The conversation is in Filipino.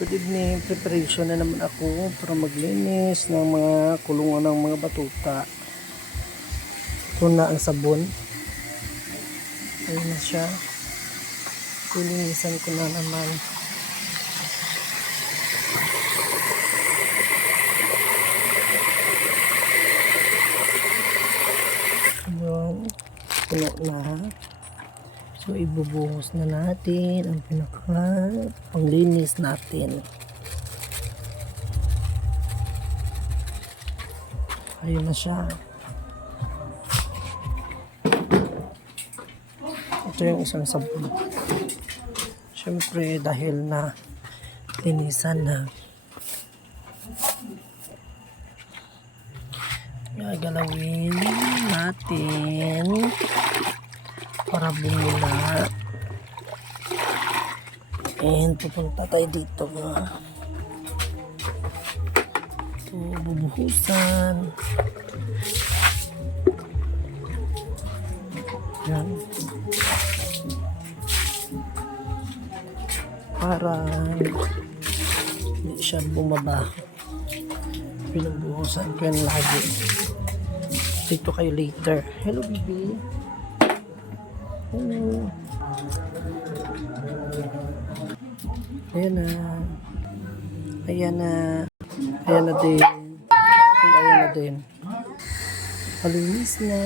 Good evening, preparation na naman ako para maglinis ng mga kulungan ng mga batuta. Ito na ang sabon. Ayun na siya. Kulinisan ko na naman. Ayun, puno na. So, ibubuhos na natin ang panglinis natin. Ayun na siya. Ito yung isang sabon. Siyempre, dahil na linisan na. Gagalawin natin para bumula. And pupunta tayo dito. Ito, bubuhusan. Yan. Para hindi siya bumaba. Pinubuhusan ko yan lagi. Dito kayo later. Hello, baby. Hello. Ayan na. Ayan na. Ayan na din. Ayan na din. Malinis na.